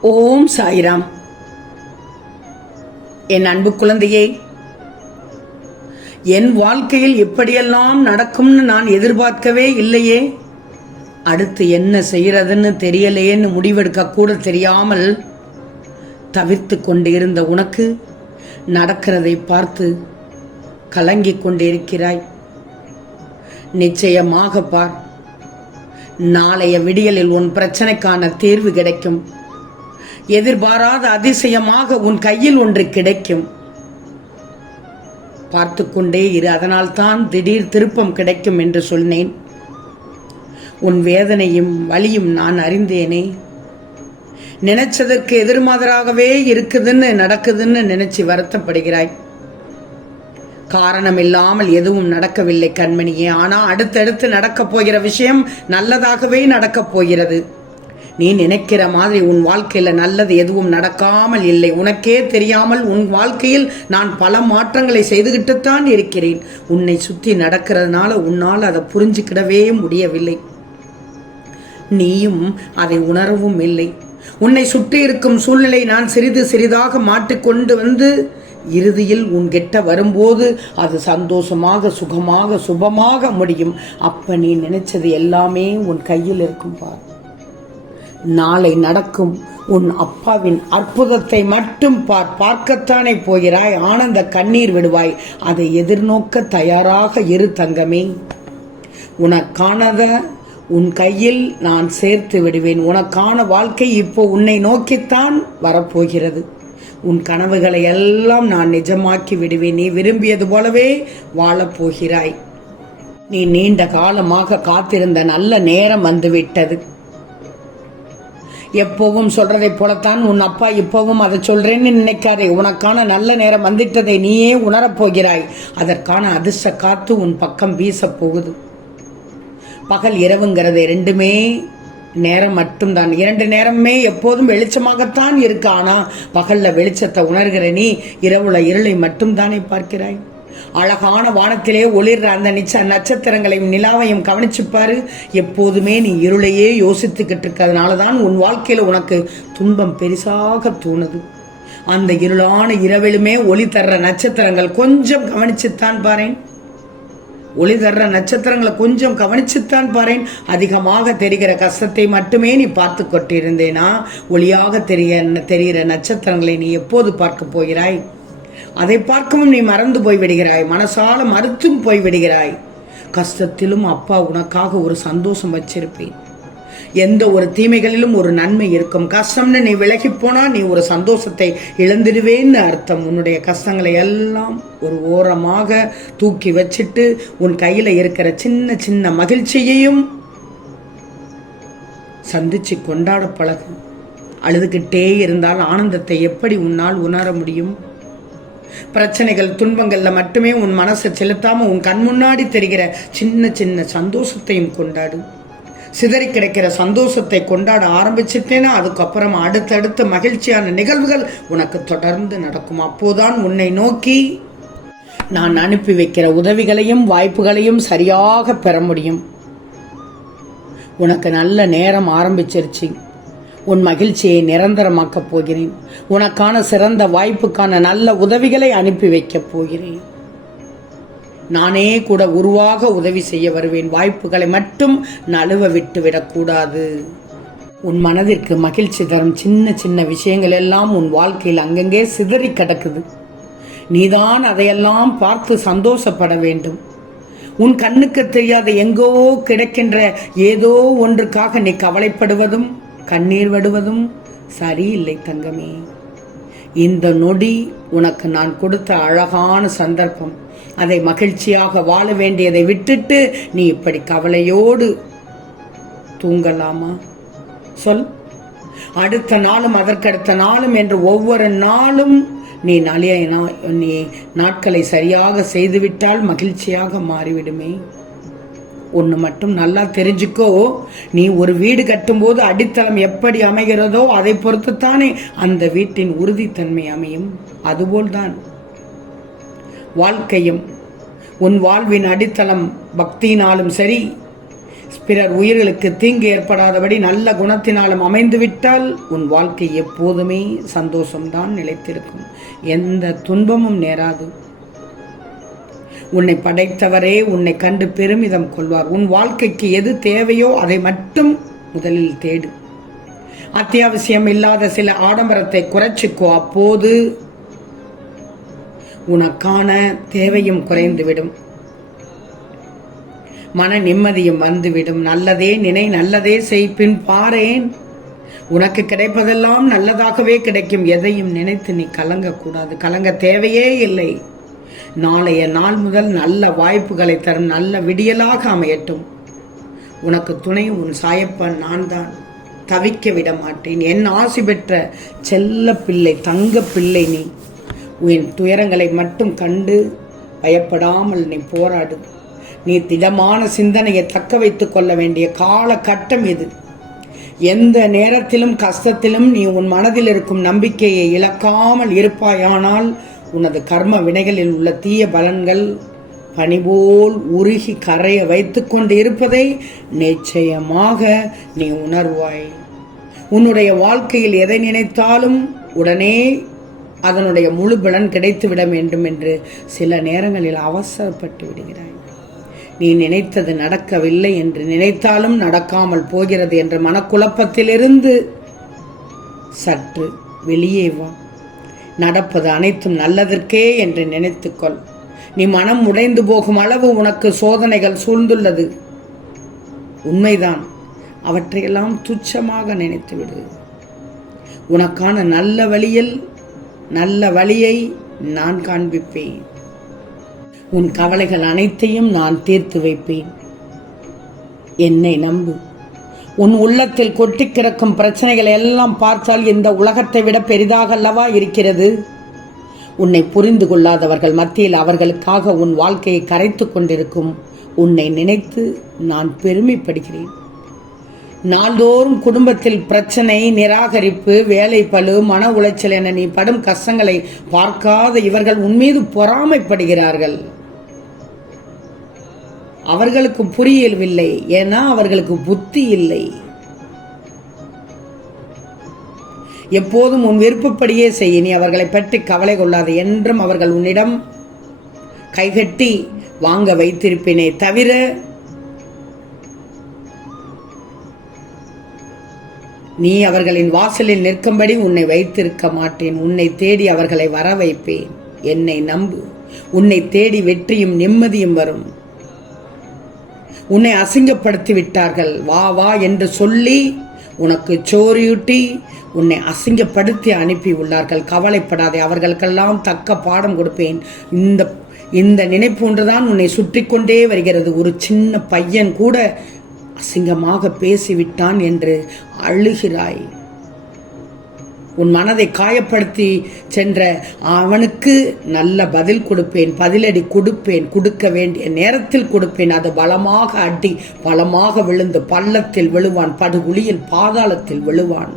ஓம் சாய்ராம். என் அன்பு குழந்தையே என் வாழ்க்கையில் இப்படியெல்லாம் நடக்கும்னு நான் எதிர்பார்க்கவே இல்லையே. அடுத்து என்ன செய்யறதுன்னு தெரியலையேன்னு முடிவெடுக்க கூட தெரியாமல் தவிர்த்து கொண்டு இருந்த உனக்கு நடக்கிறதை பார்த்து கலங்கிக் கொண்டிருக்கிறாய். நிச்சயமாக பார் நாளைய விடியலில் உன் பிரச்சனைக்கான தீர்வு கிடைக்கும். எதிர்பாராத அதிசயமாக உன் கையில் ஒன்று கிடைக்கும். பார்த்து கொண்டே இரு அதனால்தான் திடீர் திருப்பம் கிடைக்கும் என்று சொன்னேன். உன் வேதனையும் வலியும் நான் அறிந்தேனே. நினைச்சதற்கு எதிர்மாதராகவே இருக்குதுன்னு நடக்குதுன்னு நினைச்சு வருத்தப்படுகிறாய். காரணம் இல்லாமல் எதுவும் நடக்கவில்லை கண்மணியே. ஆனால் அடுத்தடுத்து நடக்கப் போகிற விஷயம் நல்லதாகவே நடக்கப் போகிறது. நீ நினைக்கிற மாதிரி உன் வாழ்க்கையில் நல்லது எதுவும் நடக்காமல் இல்லை. உனக்கே தெரியாமல் உன் வாழ்க்கையில் நான் பல மாற்றங்களை செய்துகிட்டுத்தான் இருக்கிறேன். உன்னை சுற்றி நடக்கிறதுனால உன்னால் அதை புரிஞ்சுக்கிடவே முடியவில்லை. நீயும் அதை உணரவும் இல்லை. உன்னை சுற்றி இருக்கும் சூழ்நிலை நான் சிறிது சிறிதாக மாட்டிக்கொண்டு வந்து இறுதியில் உன்கிட்ட வரும்போது அது சந்தோஷமாக சுகமாக சுபமாக முடியும். அப்ப நீ நினைச்சது எல்லாமே உன் கையில் இருக்கும் பார். நாளை நடக்கும் உன் அப்பாவின் அற்புதத்தை மட்டும் பார். பார்க்கத்தானே போகிறாய் ஆனந்த கண்ணீர் விடுவாய். அதை எதிர்நோக்க தயாராக இரு தங்கமே. உனக்கானத உன் கையில் நான் சேர்த்து விடுவேன். உனக்கான வாழ்க்கை இப்போ உன்னை நோக்கித்தான் வரப்போகிறது. உன் கனவுகளை எல்லாம் நான் நிஜமாக்கி விடுவேன். நீ விரும்பியது போலவே வாழப் போகிறாய். நீ நீண்ட காலமாக காத்திருந்த நல்ல நேரம் வந்துவிட்டது. எப்பவும் சொல்றதை போலத்தான் உன் அப்பா இப்பவும் அதை சொல்றேன்னு நினைக்காதே. உனக்கான நல்ல நேரம் வந்துட்டதை நீயே உணரப் போகிறாய். அதற்கான அதிர்ஷ்ட காத்து உன் பக்கம் வீசப் போகுது. பகல் இரவுங்கிறது ரெண்டுமே நேரம் மட்டும்தான். இரண்டு நேரமே எப்போதும் வெளிச்சமாகத்தான் இருக்கு. ஆனால் பகல்ல வெளிச்சத்தை உணர்கிற நீ இரவுல இருளை மட்டும்தானே பார்க்கிறாய். அழகான வானத்திலே ஒளிர்ற அந்த நிச்ச நட்சத்திரங்களையும் நிலாவையும் கவனிச்சுப்பாரு எப்போதுமே நீ இருளையே யோசித்துக்கிட்டு இருக்கிறதுனால தான் உன் வாழ்க்கையில் உனக்கு துன்பம் பெரிசாக தோணுது. அந்த இருளான இரவிலுமே ஒளி தர்ற நட்சத்திரங்கள் கொஞ்சம் கவனிச்சுத்தான் பாரேன். ஒளி தர்ற நட்சத்திரங்களை கொஞ்சம் கவனிச்சுத்தான் பாரேன். அதிகமாக தெரிகிற கஷ்டத்தை மட்டுமே நீ பார்த்து கொண்டிருந்தேனா? ஒளியாக தெரிய தெரிகிற நட்சத்திரங்களை நீ எப்போது பார்க்க போகிறாய்? அதை பார்க்கவும் நீ மறந்து போய் விடுகிறாய் மனசால மறுத்தும் போய் விடுகிறாய் கஷ்டத்திலும் அப்பா உனக்காக ஒரு சந்தோஷம் வச்சிருப்பேன். எந்த ஒரு தீமைகளிலும் ஒரு நன்மை இருக்கும். கஷ்டம்னு நீ விலகி போனா நீ ஒரு சந்தோஷத்தை இழந்துடுவேன்னு அர்த்தம். உன்னுடைய கஷ்டங்களை எல்லாம் ஒரு ஓரமாக தூக்கி வச்சிட்டு உன் கையில இருக்கிற சின்ன சின்ன மகிழ்ச்சியையும் சந்திச்சு கொண்டாட பழகு. அழுதுகிட்டே இருந்தால் ஆனந்தத்தை எப்படி உன்னால் உணர முடியும்? பிரச்சனைகள் துன்பங்கள்ல மட்டுமே உன் மனசை செலுத்தாம உன் கண் முன்னாடி தெரிகிற சின்ன சின்ன சந்தோஷத்தையும் கொண்டாடு. சிதறி கிடைக்கிற சந்தோஷத்தை கொண்டாட ஆரம்பிச்சிட்டேன்னா அதுக்கப்புறம் அடுத்தடுத்த மகிழ்ச்சியான நிகழ்வுகள் உனக்கு தொடர்ந்து நடக்கும். அப்போதான் உன்னை நோக்கி நான் அனுப்பி வைக்கிற உதவிகளையும் வாய்ப்புகளையும் சரியாக பெற முடியும். உனக்கு நல்ல நேரம் ஆரம்பிச்சிருச்சு. உன் மகிழ்ச்சியை நிரந்தரமாக்கப் போகிறேன். உனக்கான சிறந்த வாய்ப்புக்கான நல்ல உதவிகளை அனுப்பி வைக்கப் போகிறேன். நானே கூட உருவாக உதவி செய்ய வருவேன். வாய்ப்புகளை மட்டும் நழுவ விட்டு விடக்கூடாது. உன் மனதிற்கு மகிழ்ச்சி தரும் சின்ன சின்ன விஷயங்கள் எல்லாம் உன் வாழ்க்கையில் அங்கங்கே சிதறி கிடக்குது. நீதான் அதையெல்லாம் பார்த்து சந்தோஷப்பட வேண்டும். உன் கண்ணுக்கு தெரியாத எங்கோ கிடைக்கின்ற ஏதோ ஒன்றுக்காக நீ கவலைப்படுவதும் கண்ணீர் விடுவதும் சரியில்லை தங்கமே. இந்த நொடி உனக்கு நான் கொடுத்த அழகான சந்தர்ப்பம். அதை மகிழ்ச்சியாக வாழ வேண்டியதை விட்டுட்டு நீ இப்படி கவலையோடு தூங்கலாமா? சொல். அடுத்த நாளும் அதற்கடுத்த நாளும் என்று ஒவ்வொரு நாளும் நீ நலிய நீ நாட்களை சரியாக செய்துவிட்டால் மகிழ்ச்சியாக மாறிவிடுமே. ஒன்று மட்டும் நல்லா தெரிஞ்சுக்கோ. நீ ஒரு வீடு கட்டும்போது அடித்தளம் எப்படி அமைகிறதோ அதை பொறுத்துத்தானே அந்த வீட்டின் உறுதித்தன்மை அமையும். அதுபோல்தான். வாழ்க்கையும் உன் வாழ்வின் அடித்தளம் பக்தியினாலும் சரி பிறர் உயிர்களுக்கு தீங்கு ஏற்படாதபடி நல்ல குணத்தினாலும் அமைந்துவிட்டால் உன் வாழ்க்கை எப்போதுமே சந்தோஷம்தான் நிலைத்திருக்கும். எந்த துன்பமும் நேராது. உன்னை படைத்தவரே உன்னை கண்டு பெருமிதம் கொள்வார். உன் வாழ்க்கைக்கு எது தேவையோ அதை மட்டும் முதலில் தேடு. அத்தியாவசியம் இல்லாத சில ஆடம்பரத்தை குறைச்சிக்கோ. அப்போது உனக்கான தேவையும் குறைந்துவிடும். மன நிம்மதியும் வந்துவிடும். நல்லதே நினை நல்லதே செய் பின் பாரேன். உனக்கு கிடைப்பதெல்லாம் நல்லதாகவே கிடைக்கும். எதையும் நினைத்து நீ கலங்கக்கூடாது. கலங்க தேவையே இல்லை. நாளைய நாள் முதல் நல்ல வாய்ப்புகளை தரும். நல்ல விடியலாக அமையட்டும். உனக்கு துணை உன் சாயப்பன் நான் தான் தவிக்க விட மாட்டேன். என் ஆசி பெற்ற செல்ல பிள்ளை தங்க பிள்ளை நீ. உன் துயரங்களை மட்டும் கண்டு பயப்படாமல் நீ போராடு. நீ திடமான சிந்தனையை தக்க வைத்துக் கொள்ள வேண்டிய காலகட்டம் இது. எந்த நேரத்திலும் கஷ்டத்திலும் நீ உன் மனதில் இருக்கும் நம்பிக்கையை இழக்காமல் இருப்பாயானால் உனது கர்ம வினைகளில் உள்ள தீய பலன்கள் பனிபோல் உருகி கரைய வைத்துக்கொண்டு இருப்பதை நிச்சயமாக நீ உணர்வாய். உன்னுடைய வாழ்க்கையில் எதை நினைத்தாலும் உடனே அதனுடைய முழு பலன் கிடைத்துவிட வேண்டும் என்று சில நேரங்களில் அவசரப்பட்டு விடுகிறாய். நீ நினைத்தது நடக்கவில்லை என்று நினைத்தாலும் நடக்காமல் போகிறது என்ற மனக்குழப்பத்திலிருந்து சற்று வெளியே வா. நடப்பது அனைத்தும் நல்லதற்கே என்று நினைத்துக்கொள். நீ மனம் உடைந்து போகும் அளவு உனக்கு சோதனைகள் சூழ்ந்துள்ளது. உண்மைதான். அவற்றையெல்லாம் துச்சமாக நினைத்துவிடு. உனக்கான நல்ல வழியில் நல்ல வழியை நான் காண்பிப்பேன். உன் கவலைகள் அனைத்தையும் நான் தீர்த்து வைப்பேன். என்னை நம்பு. உன் உள்ளத்தில் கொட்டி கிடக்கும் பிரச்சனைகள் எல்லாம் பார்த்தால் இந்த உலகத்தை விட பெரிதாக அல்லவா இருக்கிறது? உன்னை புரிந்து கொள்ளாதவர்கள் மத்தியில் அவர்களுக்காக உன் வாழ்க்கையை கரைத்து கொண்டிருக்கும். உன்னை நினைத்து நான் பெருமைப்படுகிறேன். நாள்தோறும் குடும்பத்தில் பிரச்சனை நிராகரிப்பு வேலை பழு மன உளைச்சல் என நீ படும் கஷ்டங்களை பார்க்காத இவர்கள் உன்மீது பொறாமைப்படுகிறார்கள். அவர்களுக்கு புரியவில்லை. ஏன்னா அவர்களுக்கு புத்தி இல்லை. எப்போதும் உன் விருப்பப்படியே செய்ய நீ அவர்களை பற்றி கவலை கொள்ளாது என்றும் அவர்கள் உன்னிடம் கைகட்டி வாங்க வைத்திருப்பினே தவிர நீ அவர்களின் வாசலில் நிற்கும்படி உன்னை வைத்திருக்க மாட்டேன். உன்னை தேடி அவர்களை வர வைப்பேன் என்னை நம்பு. உன்னை தேடி வெற்றியும் நிம்மதியும் வரும். உன்னை அசிங்கப்படுத்தி விட்டார்கள் வா வா என்று சொல்லி உனக்கு சோறியூட்டி உன்னை அசிங்கப்படுத்தி அனுப்பி உள்ளார்கள். கவலைப்படாதே அவர்களுக்கெல்லாம் தக்க பாடம் கொடுப்பேன். இந்த இந்த நினைப்பு ஒன்றுதான் உன்னை சுற்றி கொண்டே வருகிறது. ஒரு சின்ன பையன் கூட அசிங்கமாக பேசிவிட்டான் என்று அழுகிறாய். உன் மனதை காயப்படுத்தி சென்ற அவனுக்கு நல்ல பதில் கொடுப்பேன் பதிலடி கொடுப்பேன் கொடுக்க வேண்டிய நேரத்தில் கொடுப்பேன். அது பலமாக அடி பலமாக விழுந்து பள்ளத்தில் விழுவான் படுகுழியில் பாதாளத்தில் விழுவான்.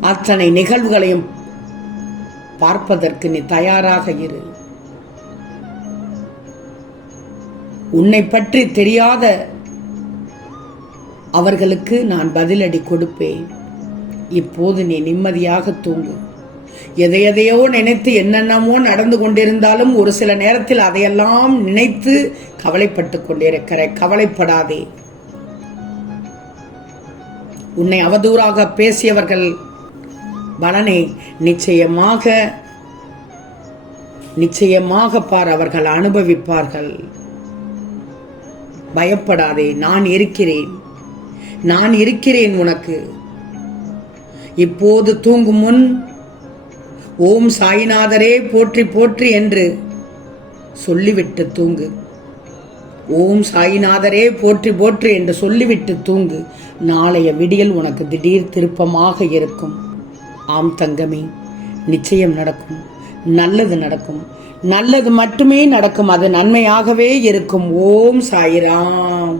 அத்தனை நிகழ்வுகளையும் பார்ப்பதற்கு நீ தயாராக இரு. உன்னை பற்றி தெரியாத அவர்களுக்கு நான் பதிலடி கொடுப்பேன். இப்போது நீ நிம்மதியாக தூங்கு. எதை எதையோ நினைத்து என்னென்னமோ நடந்து கொண்டிருந்தாலும் ஒரு சில நேரத்தில் அதையெல்லாம் நினைத்து கவலைப்பட்டு கொண்டிருக்கிற கவலைப்படாதே. உன்னை அவதூறாக பேசியவர்கள் பலனை நிச்சயமாக நிச்சயமாக பார் அவர்கள் அனுபவிப்பார்கள். பயப்படாதே நான் இருக்கிறேன். நான் இருக்கிறேன் உனக்கு. இப்போது தூங்கும் முன் ஓம் சாய்நாதரே போற்றி போற்றி என்று சொல்லிவிட்டு தூங்கு. ஓம் சாய்நாதரே போற்றி போற்றி என்று சொல்லிவிட்டு தூங்கு. நாளைய விடியல் உனக்கு திடீர் திருப்பமாக இருக்கும். ஆம் தங்கமே நிச்சயம் நடக்கும். நல்லது நடக்கும். நல்லது மட்டுமே நடக்கும். அது நன்மையாகவே இருக்கும். ஓம் சாய்ராம்.